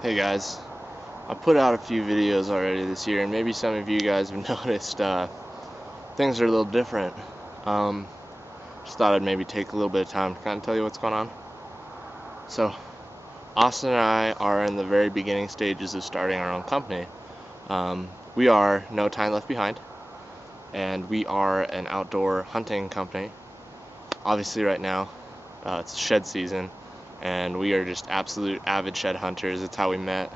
Hey guys, I put out a few videos already this year, and maybe some of you guys have noticed things are a little different. Um, just thought I'd maybe take a little bit of time to kind of tell you what's going on. So, Austin and I are in the very beginning stages of starting our own company. We are No Time Left Behind, and we are an outdoor hunting company. Obviously right now, it's shed season, and we are just absolute avid shed hunters. It's how we met.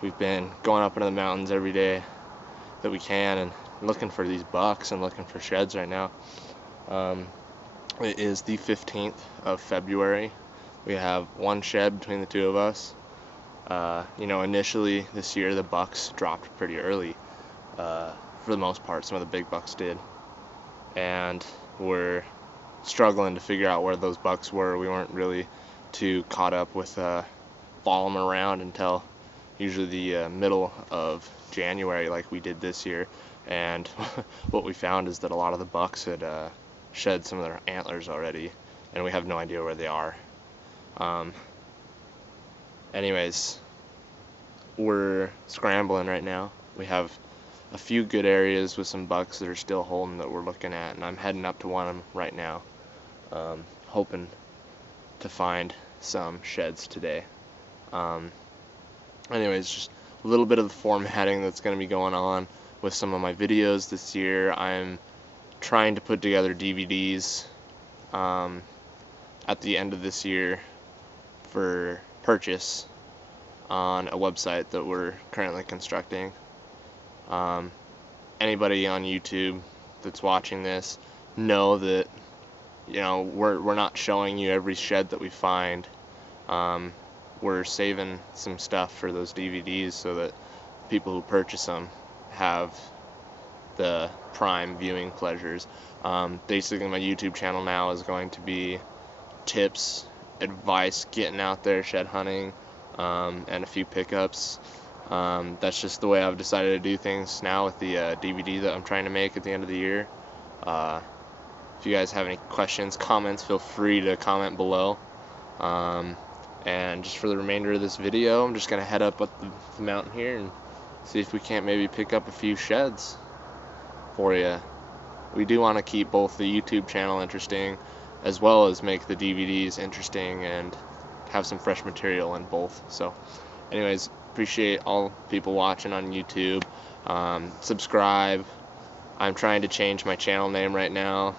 We've been going up into the mountains every day that we can and looking for these bucks and looking for sheds right now. It is the 15th of February. We have one shed between the two of us. Initially this year the bucks dropped pretty early. For the most part, some of the big bucks did. And we're struggling to figure out where those bucks were. We weren't really too caught up with follow them around until usually the middle of January, like we did this year. And what we found is that a lot of the bucks had shed some of their antlers already, and we have no idea where they are. Anyways, we're scrambling right now. We have a few good areas with some bucks that are still holding that we're looking at, and I'm heading up to one of them right now, hoping to find some sheds today. Anyways, just a little bit of the formatting that's going to be going on with some of my videos this year. I'm trying to put together DVDs at the end of this year for purchase on a website that we're currently constructing. Anybody on YouTube that's watching this know that we're not showing you every shed that we find. We're saving some stuff for those DVDs so that people who purchase them have the prime viewing pleasures. Basically my YouTube channel now is going to be tips, advice, getting out there shed hunting, and a few pickups. That's just the way I've decided to do things now with the DVD that I'm trying to make at the end of the year. If you guys have any questions, comments, feel free to comment below. And just for the remainder of this video, I'm just going to head up the mountain here and see if we can't maybe pick up a few sheds for you. We do want to keep both the YouTube channel interesting as well as make the DVDs interesting and have some fresh material in both. So anyways, appreciate all people watching on YouTube. Subscribe. I'm trying to change my channel name right now,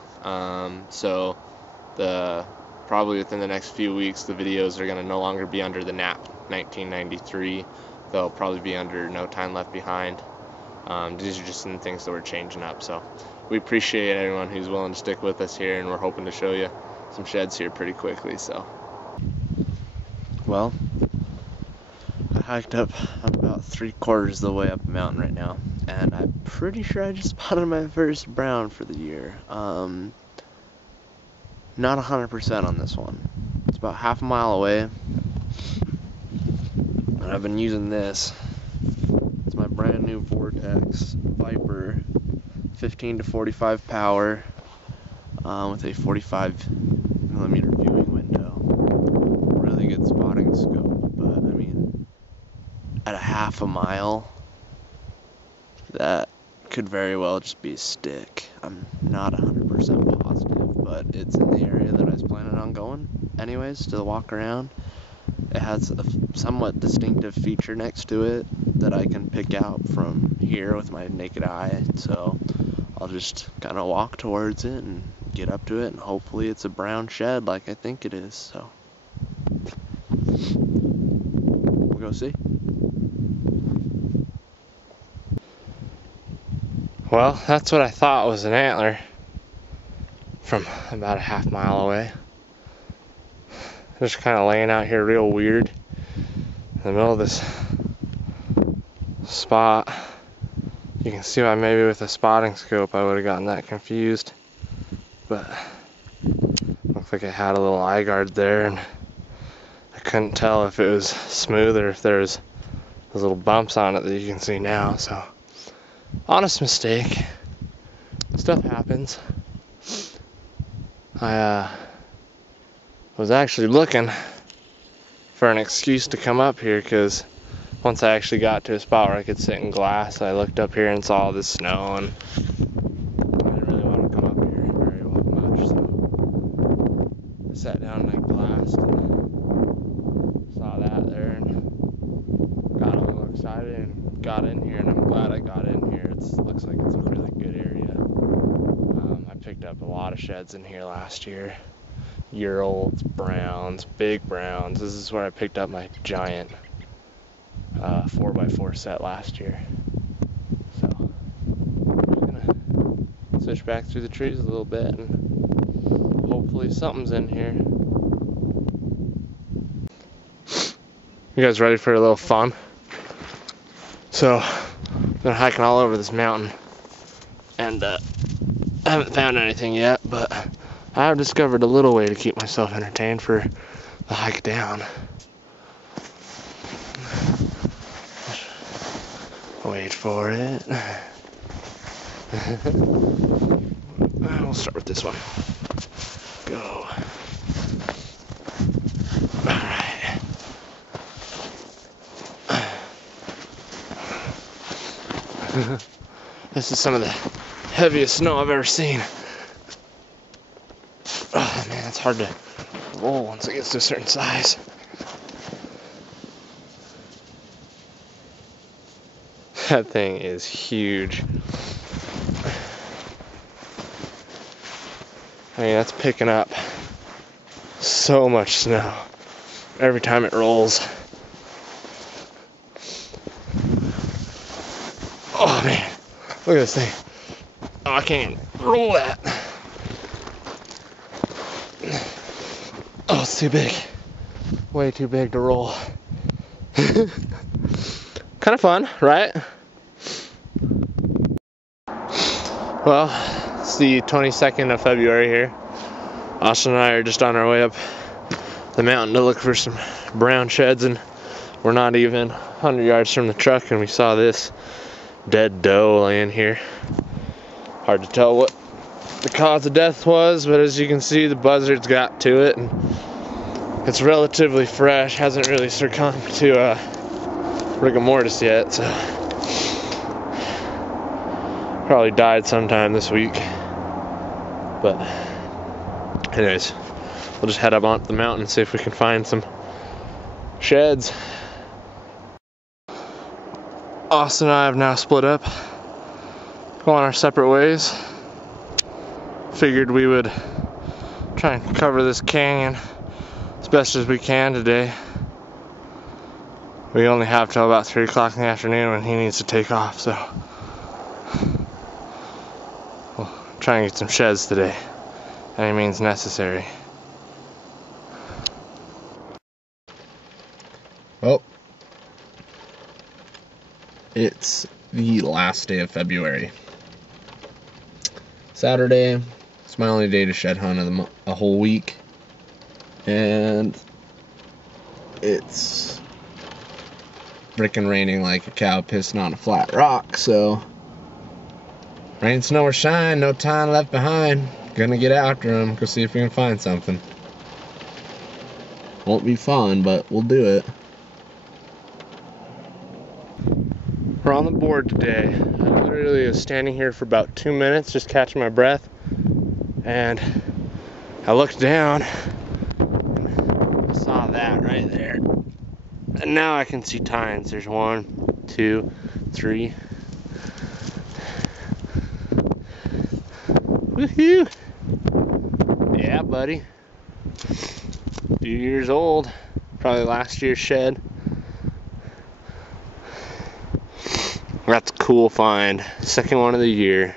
so probably within the next few weeks the videos are going to no longer be under the NAP 1993. They'll probably be under No Time Left Behind. These are just some things that we're changing up, so we appreciate everyone who's willing to stick with us here, and we're hoping to show you some sheds here pretty quickly. So, well, I hiked up about 3/4 of the way up the mountain right now, and I'm pretty sure I just spotted my first brown for the year. Not 100% on this one. It's about half a mile away, and I've been using this. It's my brand new Vortex Viper 15 to 45 power with a 45mm viewing window. Really good spotting scope, but I mean, at a half a mile, that could very well just be a stick. I'm not 100% positive, but it's in the area that I was planning on going anyways to walk around. It has a somewhat distinctive feature next to it that I can pick out from here with my naked eye, so I'll just kind of walk towards it and get up to it, and hopefully it's a brown shed like I think it is. So we'll go see. Well, that's what I thought was an antler from about a half mile away. Just kind of laying out here real weird in the middle of this spot. You can see why maybe with a spotting scope I would have gotten that confused, but looked like it had a little eye guard there, and I couldn't tell if it was smooth or if there was those little bumps on it that you can see now. So honest mistake. Stuff happens. I was actually looking for an excuse to come up here, because once I actually got to a spot where I could sit in glass, I looked up here and saw all this snow, and I didn't really want to come up here very much, so I sat down and I glassed and saw that there and got a little excited and got in here, and I'm glad I got in here. It looks like it's a really good area. I picked up a lot of sheds in here last year. Year-olds, browns, big browns. This is where I picked up my giant 4x4 set last year. So I'm gonna switch back through the trees a little bit and hopefully something's in here. You guys ready for a little fun? So I've been hiking all over this mountain and I haven't found anything yet, but I have discovered a little way to keep myself entertained for the hike down. Wait for it. We'll start with this one. Go. Alright. This is some of the heaviest snow I've ever seen. Oh man, it's hard to roll once it gets to a certain size. That thing is huge. I mean, that's picking up so much snow every time it rolls. Oh man, look at this thing. Oh, I can't even roll that. Oh, it's too big. Way too big to roll. Kind of fun, right? Well, it's the 22nd of February here. Austin and I are just on our way up the mountain to look for some brown sheds, and we're not even 100 yards from the truck, and we saw this dead doe laying here. Hard to tell what the cause of death was, but as you can see, the buzzards got to it, and it's relatively fresh. Hasn't really succumbed to rigor mortis yet, so probably died sometime this week. But anyways, we'll just head up onto the mountain and see if we can find some sheds. Austin and I have now split up, going our separate ways. Figured we would try and cover this canyon as best as we can today. We only have till about 3 o'clock in the afternoon when he needs to take off, so we'll try and get some sheds today, any means necessary. Well, it's the last day of February. Saturday. It's my only day to shed hunt of a whole week, and it's frickin' raining like a cow pissing on a flat rock, so rain, snow, or shine, no time left behind. Gonna get after them, go see if we can find something. Won't be fun, but we'll do it. We're on the board today. I literally was standing here for about 2 minutes just catching my breath, and I looked down and I saw that right there, and now I can see tines. There's 1, 2, 3. Woohoo! Yeah, buddy. A few years old, probably last year's shed. That's a cool find. Second one of the year.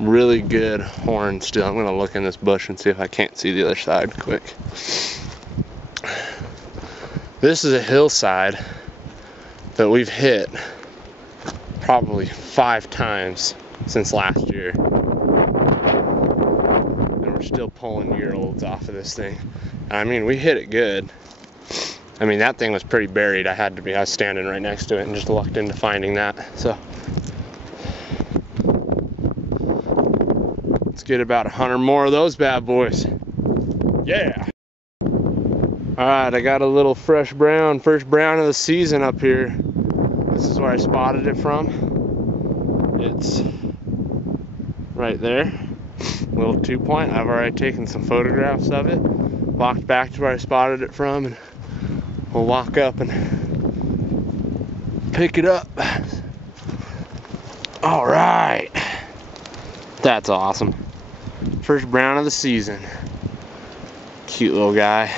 Really good horn still. I'm gonna look in this bush and see if I can't see the other side quick. This is a hillside that we've hit probably 5 times since last year. And we're still pulling year-olds off of this thing. I mean, we hit it good. I mean, that thing was pretty buried. I was standing right next to it and just lucked into finding that. So let's get about 100 more of those bad boys. Yeah. All Alright, I got a little fresh brown, first brown of the season up here. This is where I spotted it from. It's right there. Little 2-point. I've already taken some photographs of it. Walked back to where I spotted it from, and we'll walk up and pick it up. Alright. That's awesome. First brown of the season. Cute little guy.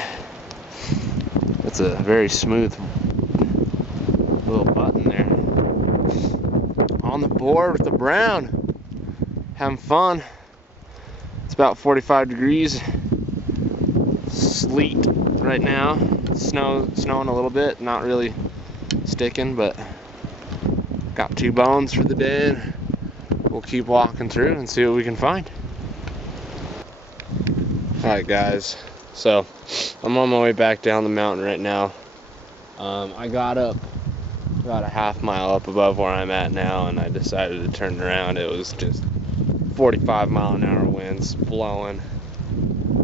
That's a very smooth little button there. On the board with the brown. Having fun. It's about 45 degrees. Sleet right now. Snowing a little bit. Not really sticking, but got 2 bones for the day. And we'll keep walking through and see what we can find. Alright guys, so I'm on my way back down the mountain right now. I got up about a half mile up above where I'm at now, and I decided to turn around. It was just 45-mile-an-hour winds blowing.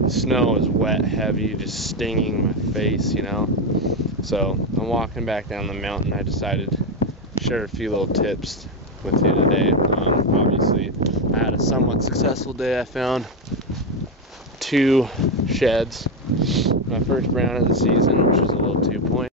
Snow is wet, heavy, just stinging my face, you know. So I'm walking back down the mountain. I decided to share a few little tips with you today. Obviously, I had a somewhat successful day. I found 2 sheds. My first brown of the season, which was a little 2-point.